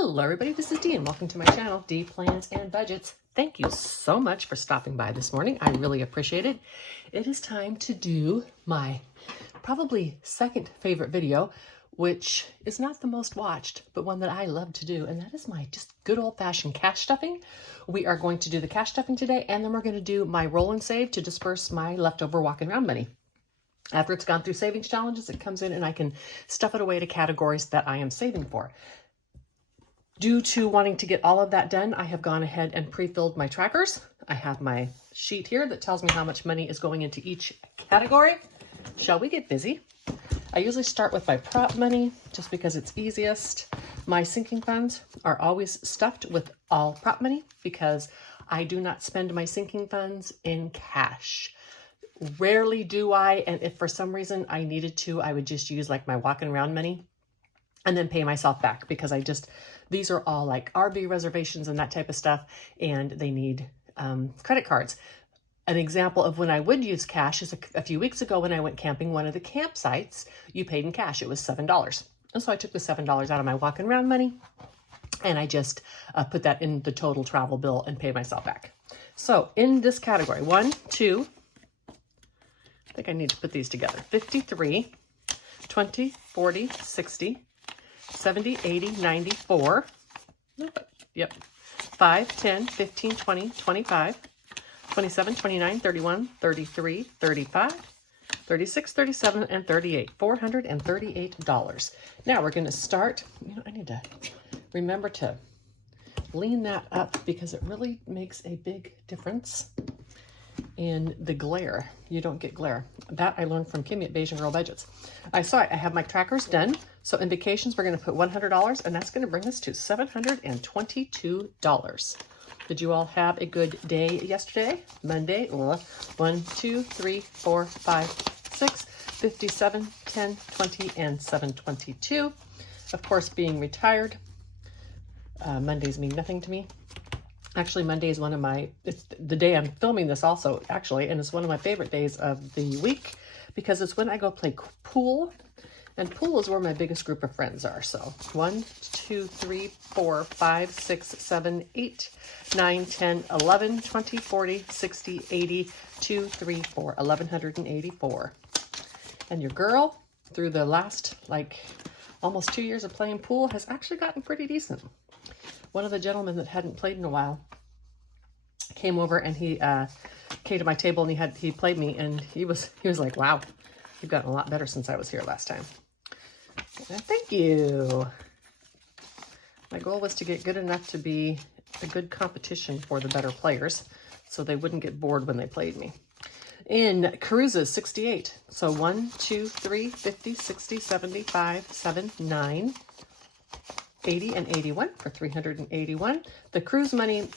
Hello everybody, this is Dee and welcome to my channel, Dee Plans and Budgets. Thank you so much for stopping by this morning. I really appreciate it. It is time to do my probably second favorite video, which is not the most watched, but one that I love to do, and that is my just good old-fashioned cash stuffing. We are going to do the cash stuffing today, and then we're going to do my roll and save to disperse my leftover walking around money. After it's gone through savings challenges, it comes in and I can stuff it away to categories that I am saving for. Due to wanting to get all of that done, I have gone ahead and pre-filled my trackers. I have my sheet here that tells me how much money is going into each category. Shall we get busy? I usually start with my prop money just because it's easiest. My sinking funds are always stuffed with all prop money because I do not spend my sinking funds in cash. Rarely do I, and if for some reason I needed to, I would just use like my walking around money and then pay myself back because these are all like RV reservations and that type of stuff, and they need credit cards. An example of when I would use cash is a few weeks ago when I went camping. One of the campsites, you paid in cash. It was $7. And so I took the $7 out of my walking around money and I just put that in the total travel bill and paid myself back. So in this category, 1, 2, I think I need to put these together. 53, 20, 40, 60, 70, 80, 94, yep, 5, 10, 15, 20, 25, 27, 29, 31, 33, 35, 36, 37, and 38, $438. Now we're going to start, I need to remember to lean that up because it really makes a big difference in the glare. You don't get glare. That I learned from Kimmy at Beijing Girl Budgets. I have my trackers done. So in vacations, we're going to put $100, and that's going to bring us to $722. Did you all have a good day yesterday? Monday? 1, 2, 3, 4, 5, 6, 57, 10, 20, and 722. Of course, being retired, Mondays mean nothing to me. Actually, Monday is it's the day I'm filming this also, actually, and it's one of my favorite days of the week because it's when I go play pool, and pool is where my biggest group of friends are. So 1, 2, 3, 4, 5, 6, 7, 8, 9, 10, 11, 20, 40, 60, 80, 2, 3, 4, 1,184. And your girl, through the last, almost 2 years of playing pool, has actually gotten pretty decent. One of the gentlemen that hadn't played in a while came over and he came to my table and he played me, and he was like, wow, you've gotten a lot better since I was here last time. Thank you. My goal was to get good enough to be a good competition for the better players so they wouldn't get bored when they played me. In cruises, 68. So 1, 2, 3, 50, 60, 75, 7, 9, 80, and 81 for 381. The cruise money,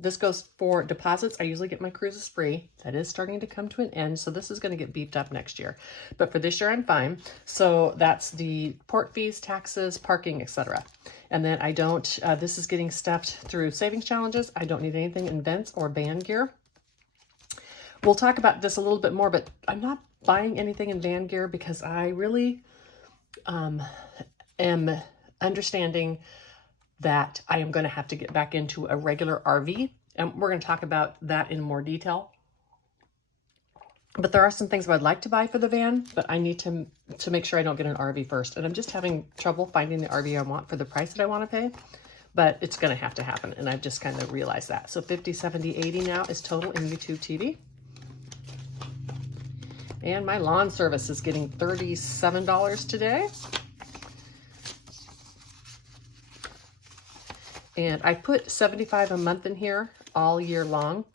this goes for deposits. I usually get my cruises free. That is starting to come to an end, so this is going to get beefed up next year. But for this year, I'm fine. So that's the port fees, taxes, parking, etc. And then I don't, this is getting stuffed through savings challenges. I don't need anything in vents or band gear. We'll talk about this a little bit more, but I'm not buying anything in van gear because I really am understanding that I am going to have to get back into a regular RV, and we're going to talk about that in more detail. But there are some things I would like to buy for the van, but I need to make sure I don't get an RV first. And I'm just having trouble finding the RV I want for the price that I want to pay, but it's going to have to happen, and I've just kind of realized that. So 50, 70, 80 now is total in YouTube TV. And my lawn service is getting $37 today. And I put $75 a month in here all year long,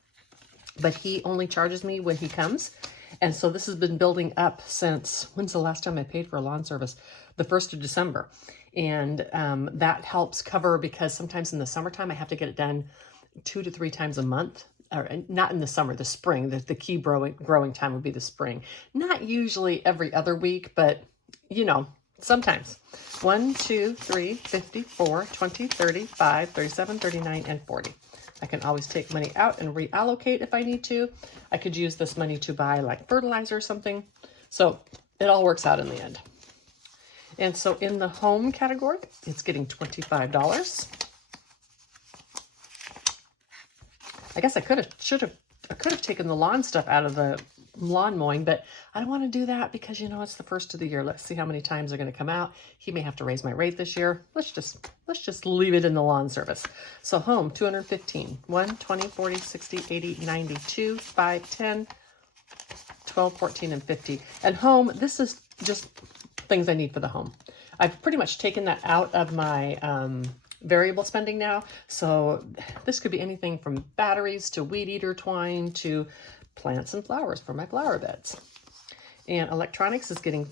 but he only charges me when he comes. And so this has been building up since, when's the last time I paid for a lawn service? The 1st of December. And that helps cover, because sometimes in the summertime I have to get it done 2 to 3 times a month. Or not in the summer, the spring. The key growing time would be the spring. Not usually every other week, but sometimes. 1, 2, 3, 54, 20, 35, 37, 39, and 40. I can always take money out and reallocate if I need to. I could use this money to buy like fertilizer or something. So it all works out in the end. And so in the home category, it's getting $25. I guess I could have taken the lawn stuff out of the lawn mowing, but I don't want to do that because, you know, it's the first of the year. Let's see how many times they're going to come out. He may have to raise my rate this year. Let's just leave it in the lawn service. So home, 215, 1, 20, 40, 60, 80, 92, 5, 10, 12, 14, and 50. And home, this is just things I need for the home. I've pretty much taken that out of my variable spending now. So this could be anything from batteries to weed eater twine to plants and flowers for my flower beds. And electronics is getting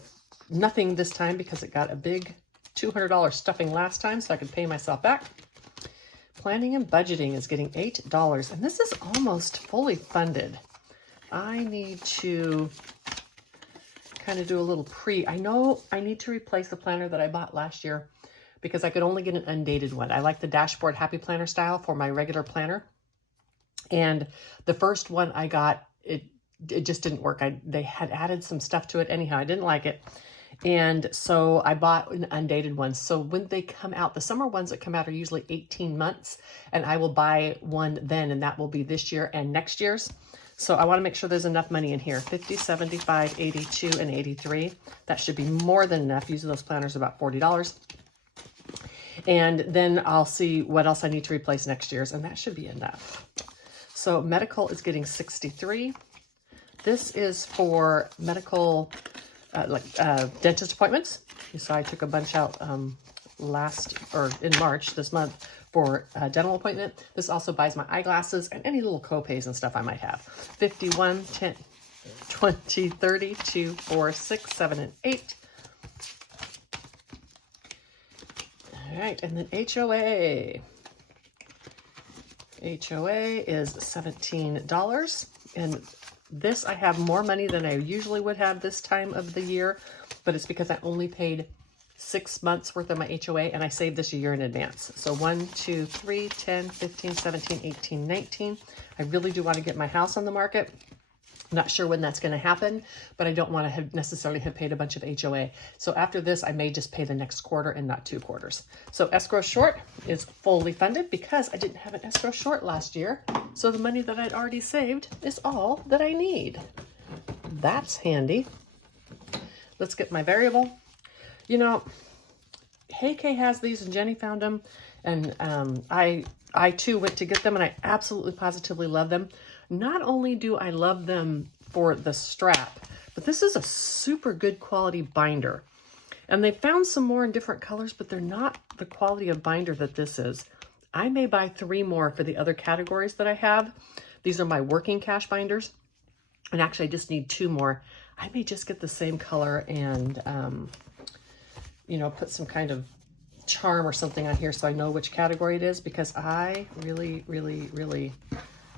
nothing this time because it got a big $200 stuffing last time, so I could pay myself back. Planning and budgeting is getting $8, and this is almost fully funded. I need to kind of do a little I know I need to replace the planner that I bought last year because I could only get an undated one. I like the dashboard happy planner style for my regular planner. And the first one I got, it just didn't work. They had added some stuff to it anyhow. I didn't like it. And so I bought an undated one. So when they come out, the summer ones that come out are usually 18 months, and I will buy one then, and that will be this year and next year's. So I want to make sure there's enough money in here. 50, 75, 82, and 83. That should be more than enough. Using those planners about $40. And then I'll see what else I need to replace next year's, and that should be enough. So medical is getting 63. This is for medical, dentist appointments. You saw I took a bunch out in March this month for a dental appointment. This also buys my eyeglasses and any little co-pays and stuff I might have. 51, 10, 20, 30, 2, 4, 6, 7, and 8. All right, and then HOA. HOA is $17, and this I have more money than I usually would have this time of the year, but it's because I only paid 6 months worth of my HOA, and I saved this a year in advance. So 1, 2, 3, 10, 15, 17, 18, 19. I really do want to get my house on the market. Not sure when that's going to happen, but I don't want to necessarily have paid a bunch of HOA. So after this, I may just pay the next quarter and not 2 quarters. So escrow short is fully funded because I didn't have an escrow short last year. So the money that I'd already saved is all that I need. That's handy. Let's get my variable. You know, Hey Kay has these and Jenny found them. And I too went to get them, and I absolutely positively love them. Not only do I love them for the strap, but this is a super good quality binder. And they found some more in different colors, but they're not the quality of binder that this is. I may buy 3 more for the other categories that I have. These are my working cash binders. And actually I just need 2 more. I may just get the same color and, you know, put some kind of charm or something on here so I know which category it is, because I really, really, really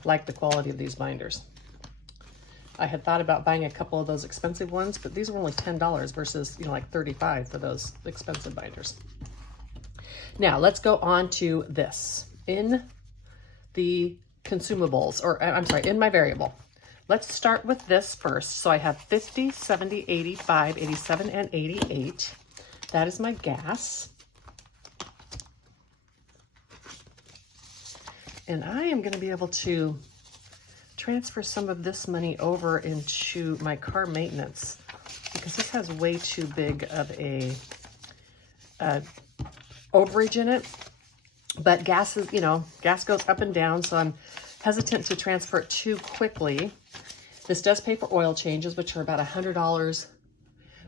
like the quality of these binders. I had thought about buying a couple of those expensive ones, but these were only $10 versus, you know, like $35 for those expensive binders. Now let's go on to this. In the consumables, or I'm sorry, in my variable. Let's start with this first. So I have 50, 70, 85, 87, and 88. That is my gas. And I am going to be able to transfer some of this money over into my car maintenance because this has way too big of a overage in it. But gas is, you know, gas goes up and down, so I'm hesitant to transfer it too quickly. This does pay for oil changes, which are about $100.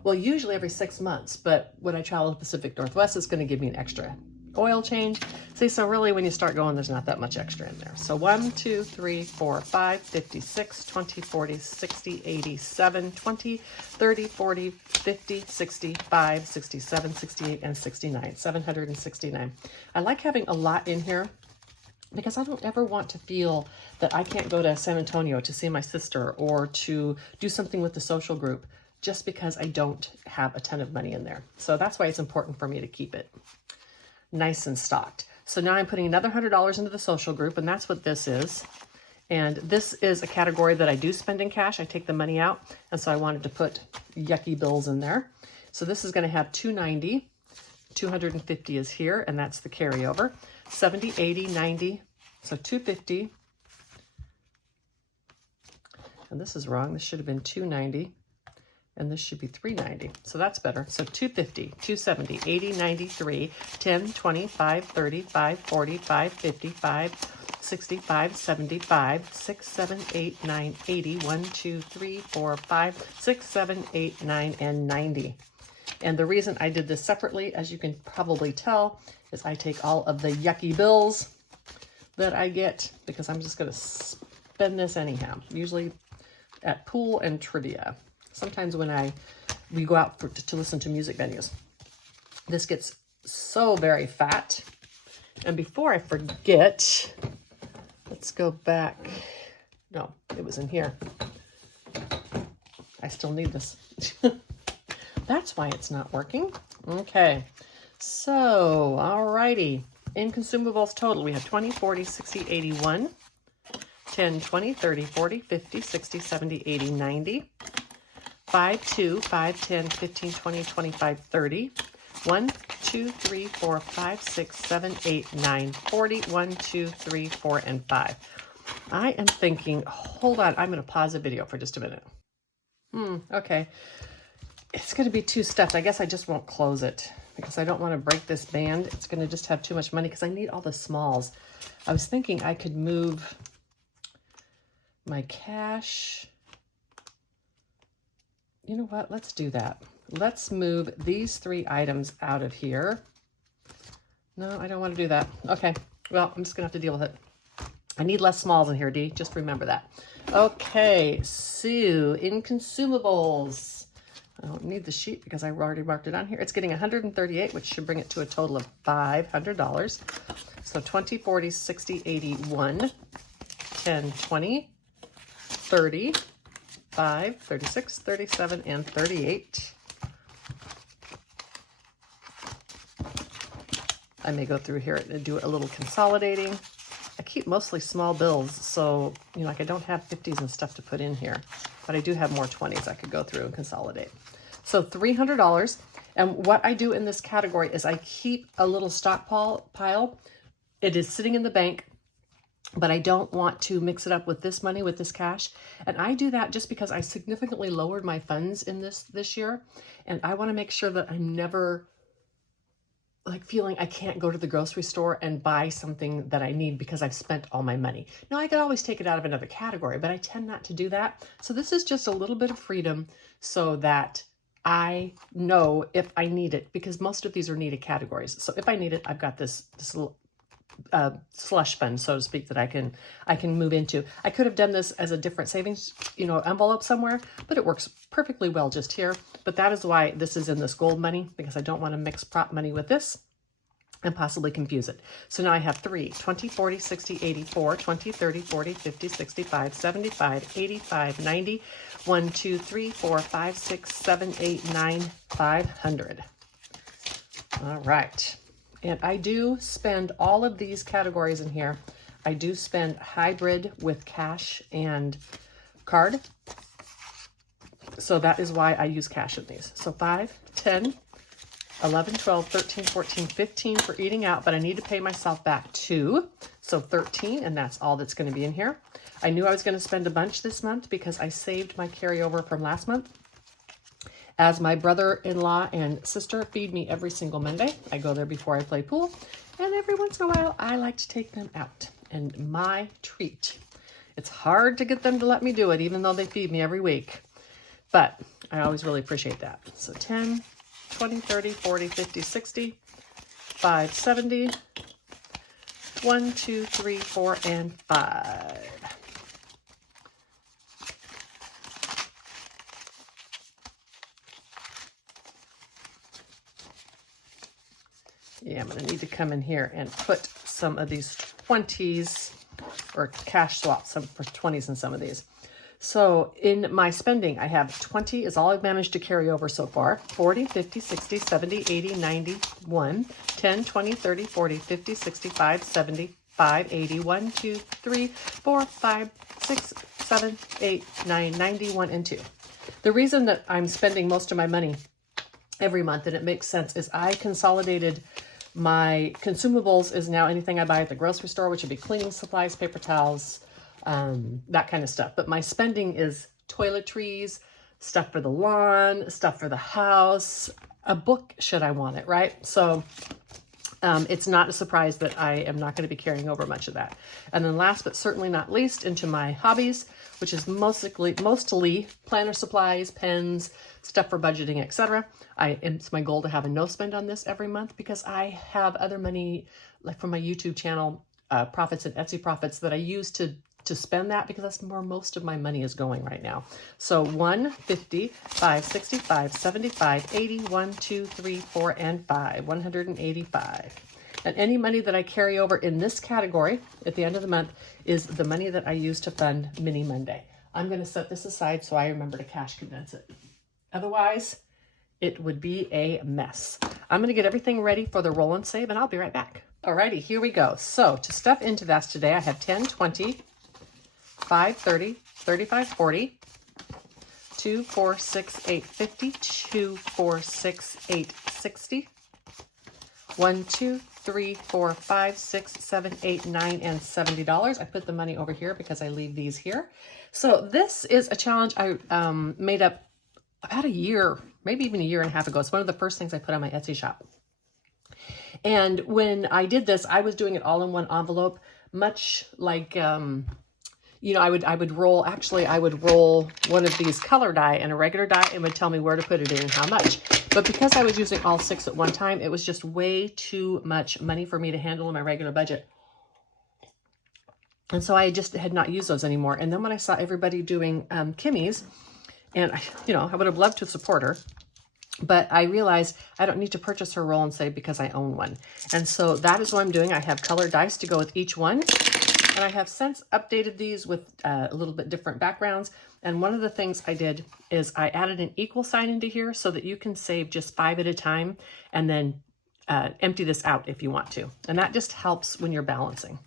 Well, usually every 6 months, but when I travel to the Pacific Northwest, it's going to give me an extra oil change. See, so really when you start going, there's not that much extra in there. So 1, 2, 3, 4, 5, 56, 20, 40, 60, 87, 20, 30, 40, 50, 65, 67, 68, and 69, 769. I like having a lot in here because I don't ever want to feel that I can't go to San Antonio to see my sister or to do something with the social group just because I don't have a ton of money in there. So that's why it's important for me to keep it nice and stocked. So now I'm putting another $100 into the social group, and that's what this is. And this is a category that I do spend in cash. I take the money out, and so I wanted to put yucky bills in there. So this is going to have 290. 250 is here, and that's the carryover. 70, 80, 90, so 250. And this is wrong. This should have been 290, and this should be 390. So that's better. So 250, 270, 80, 93, 10, 20, 5, 30, 5, 40, 5, 50, 5, 65, 75, 6, 7, 8, 9, 80, 1, 2, 3, 4, 5, 6, 7, 8, 9, and 90. And the reason I did this separately, as you can probably tell, is I take all of the yucky bills that I get, because I'm just going to spend this anyhow, usually at pool and trivia. Sometimes when we go out to listen to music venues. This gets so very fat. And before I forget, let's go back. No, it was in here. I still need this. That's why it's not working. Okay, so, alrighty. In consumables total, we have 20, 40, 60, 81, 10, 20, 30, 40, 50, 60, 70, 80, 90, 5, 2, 5, 10, 15, 20, 25, 30, 1, 2, 3, 4, 5, 6, 7, 8, 9, 40, 1, 2, 3, 4, and 5. I am thinking, hold on, I'm going to pause the video for just a minute. Okay. It's going to be too stuffed. I guess I just won't close it because I don't want to break this band. It's going to just have too much money because I need all the smalls. I was thinking I could move my cash. You know what? Let's do that. Let's move these 3 items out of here. No, I don't want to do that. Okay. Well, I'm just going to have to deal with it. I need less smalls in here, Dee. Just remember that. Okay. So in consumables, I don't need the sheet because I already marked it on here. It's getting 138, which should bring it to a total of $500. So 20, 40, 60, 81, 10, 20, 30, 5, 36, 37, and 38. I may go through here and do a little consolidating. I keep mostly small bills, so, you know, like I don't have 50s and stuff to put in here, but I do have more 20s I could go through and consolidate. So $300. And what I do in this category is I keep a little stockpile. It is sitting in the bank, but I don't want to mix it up with this money, with this cash. And I do that just because I significantly lowered my funds in this year. And I want to make sure that I'm never like feeling I can't go to the grocery store and buy something that I need because I've spent all my money. Now, I could always take it out of another category, but I tend not to do that. So this is just a little bit of freedom so that I know if I need it, because most of these are needed categories. So if I need it, I've got this little slush fund, so to speak, that I can move into. I could have done this as a different savings, envelope somewhere, but it works perfectly well just here. But that is why this is in this gold money, because I don't want to mix prop money with this and possibly confuse it. So now I have 3, 20, 40, 60, 84, 20, 30, 40, 50, 65, 75, 85, 90, 1, 2, 3, 4, 5, 6, 7, 8, 9, 500. All right. And I do spend all of these categories in here. I do spend hybrid with cash and card. So that is why I use cash in these. So 5, 10, 11, 12, 13, 14, 15 for eating out, but I need to pay myself back 2. So 13, and that's all that's going to be in here. I knew I was going to spend a bunch this month because I saved my carryover from last month. As my brother-in-law and sister feed me every single Monday. I go there before I play pool, and every once in a while, I like to take them out. And my treat. It's hard to get them to let me do it, even though they feed me every week. But I always really appreciate that. So 10, 20, 30, 40, 50, 60, 5, 70, 1, 2, 3, 4, and 5. Yeah, I'm going to need to come in here and put some of these 20s or cash swaps for 20s in some of these. So in my spending, I have 20 is all I've managed to carry over so far. 40, 50, 60, 70, 80, 90, 1, 10, 20, 30, 40, 50, 65, 75, 80, 1, 2, 3, 4, 5, 6, 7, 8, 9, 90, 1, and 2. The reason that I'm spending most of my money every month, and it makes sense, is I consolidated my consumables is now anything I buy at the grocery store, which would be cleaning supplies, paper towels, that kind of stuff. But my spending is toiletries, stuff for the lawn, stuff for the house, a book should I want it, right? So it's not a surprise that I am not going to be carrying over much of that. And then last but certainly not least, into my hobbies, which is mostly planner supplies, pens, stuff for budgeting, etc. It's my goal to have a no spend on this every month because I have other money, like from my YouTube channel, profits and Etsy profits, that I use to spend that, because that's where most of my money is going right now. So 150, 565, 75, 80, 1, 2, 3, 4, and 5, 185. And any money that I carry over in this category at the end of the month is the money that I use to fund Mini Monday. I'm going to set this aside so I remember to cash condense it. Otherwise, it would be a mess. I'm going to get everything ready for the roll and save, and I'll be right back. Alrighty, here we go. So to stuff into that today, I have 10, 20, 5, 30, 35, 40, 2, 4, 6, 8, 50, 2, 4, 6, 8, 60, 1, 2, 3, 4, 5, 6, 7, 8, 9, and $70. I put the money over here because I leave these here. So this is a challenge I made up about a year, maybe even a year and a half ago. It's one of the first things I put on my Etsy shop. And when I did this, I was doing it all in one envelope, much like, you know, I would roll one of these color die and a regular die, and would tell me where to put it in and how much. But because I was using all 6 at one time, it was just way too much money for me to handle in my regular budget. And so I just had not used those anymore. And then when I saw everybody doing Kimmy's, and I would have loved to support her, but I realized I don't need to purchase her roll and save because I own one. And so that is what I'm doing. I have colored dice to go with each one. And I have since updated these with a little bit different backgrounds. And one of the things I did is I added an equal sign into here so that you can save just 5 at a time and then empty this out if you want to. And that just helps when you're balancing.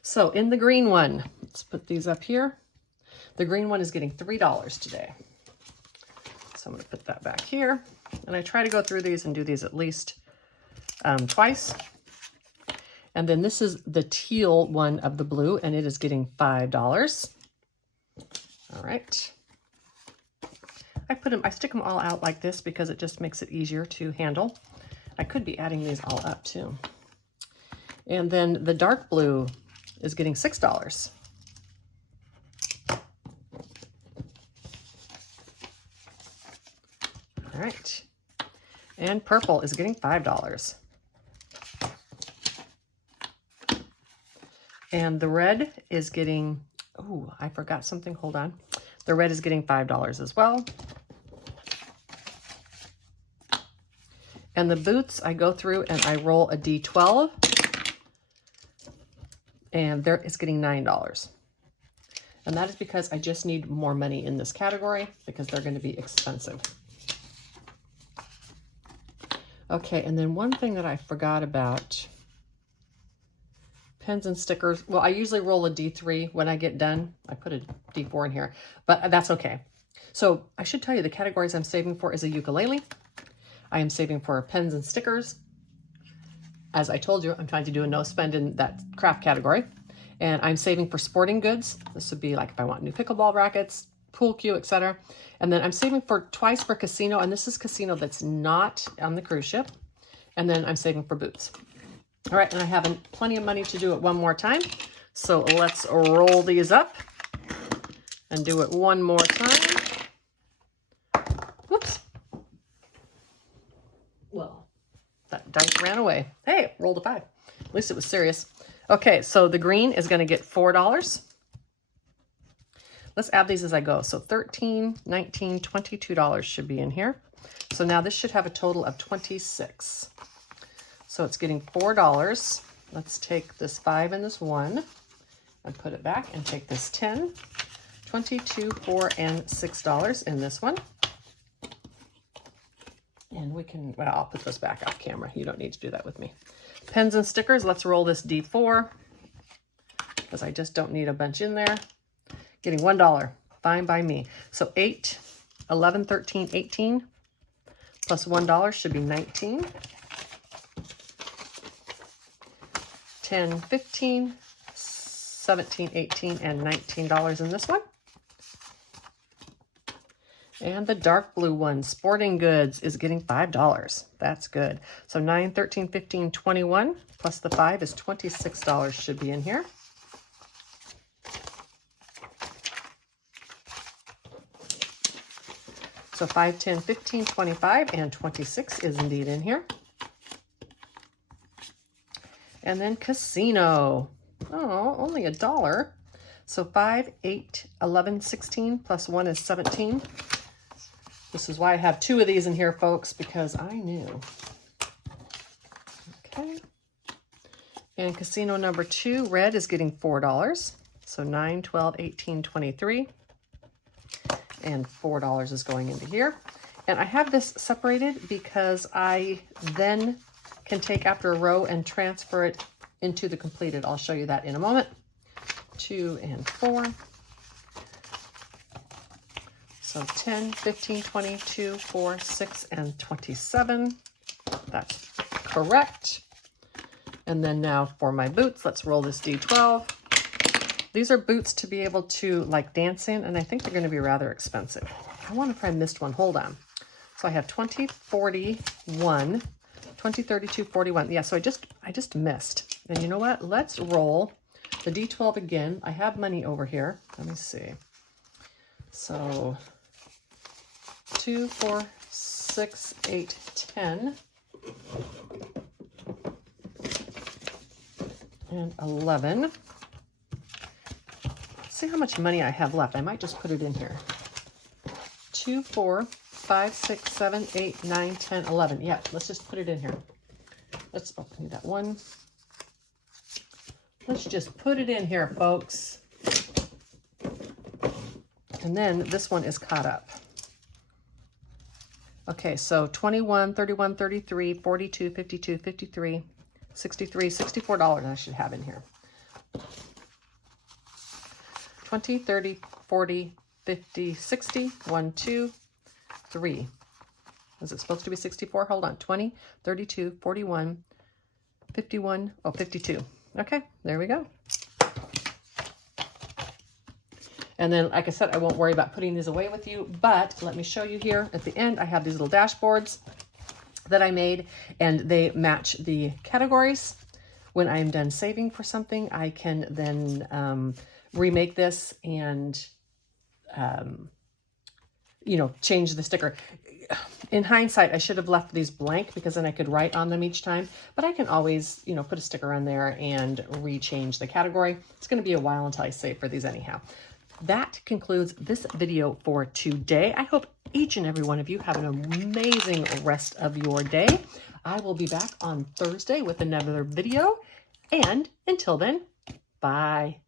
So in the green one, let's put these up here. The green one is getting $3 today. So I'm going to put that back here. And I try to go through these and do these at least twice. And then this is the teal one of the blue, and it is getting $5. All right. I stick them all out like this because it just makes it easier to handle. I could be adding these all up too. And then the dark blue is getting $6. All right. And purple is getting $5. And the red is getting, oh, I forgot something. Hold on. The red is getting $5 as well. And the boots, I go through and I roll a D12. And there it's getting $9. And that is because I just need more money in this category because they're going to be expensive. Okay, and then one thing that I forgot about, pens and stickers. Well, I usually roll a D3 when I get done. I put a D4 in here, but that's okay. So I should tell you the categories I'm saving for is a ukulele. I am saving for pens and stickers. As I told you, I'm trying to do a no spend in that craft category. And I'm saving for sporting goods. This would be like if I want new pickleball rackets, pool cue, etc. And then I'm saving for twice for casino, and this is casino that's not on the cruise ship. And then I'm saving for boots. All right, and I have plenty of money to do it one more time. So let's roll these up and do it one more time. Whoops. Well, that dice ran away. Hey, rolled a 5. At least it was serious. Okay, so the green is going to get $4. Let's add these as I go. So $13, $19, $22 should be in here. So now this should have a total of $26. So it's getting $4. Let's take this 5 and this 1 and put it back and take this 10, 22, 4, and $6 in this one. And we can, well, I'll put those back off camera. You don't need to do that with me. Pens and stickers, let's roll this D4 because I just don't need a bunch in there. Getting $1, fine by me. So 8, 11, 13, 18, plus $1 should be 19. 10, 15, 17, 18, and $19 in this one. And the dark blue one, Sporting Goods, is getting $5. That's good. So 9, 13, 15, 21, plus the 5 is $26 should be in here. So 5, 10, 15, 25, and 26 is indeed in here. And then casino. Oh, only $1. So 5, 8, 11, 16, plus 1 is 17. This is why I have 2 of these in here, folks, because I knew. Okay. And casino number 2, red, is getting $4. So 9, 12, 18, 23. And $4 is going into here. And I have this separated because I then can take after a row and transfer it into the completed. I'll show you that in a moment. 2 and 4. So 10, 15, 22, 4, 6, and 27. That's correct. And then now for my boots, let's roll this D12. These are boots to be able to like dance in, and I think they're going to be rather expensive. I wonder if I missed one. Hold on. So I have 20, 41, 20, 32, 41. Yeah, so I just missed. And you know what? Let's roll the D12 again. I have money over here. Let me see. So 2, 4, 6, 8, 10, and 11. Let's see how much money I have left. I might just put it in here. 2, 4, 5, 6, 7, 8, 9, 10, 11. Yeah, let's just put it in here. Let's open that one. Let's just put it in here, folks. And then this one is caught up. Okay, so 21, 31, 33, 42, 52, 53, 63, $64 I should have in here. 20, 30, 40, 50, 60, 1, 2, 3. Is it supposed to be 64? Hold on. 20, 32, 41, 51, oh, 52. Okay, there we go. And then, like I said, I won't worry about putting these away with you, but let me show you here at the end. I have these little dashboards that I made, and they match the categories. When I'm done saving for something, I can then remake this and, you know, change the sticker. In hindsight, I should have left these blank because then I could write on them each time, but I can always, you know, put a sticker on there and rechange the category. It's going to be a while until I save for these anyhow. That concludes this video for today. I hope each and every one of you have an amazing rest of your day. I will be back on Thursday with another video. And until then, bye.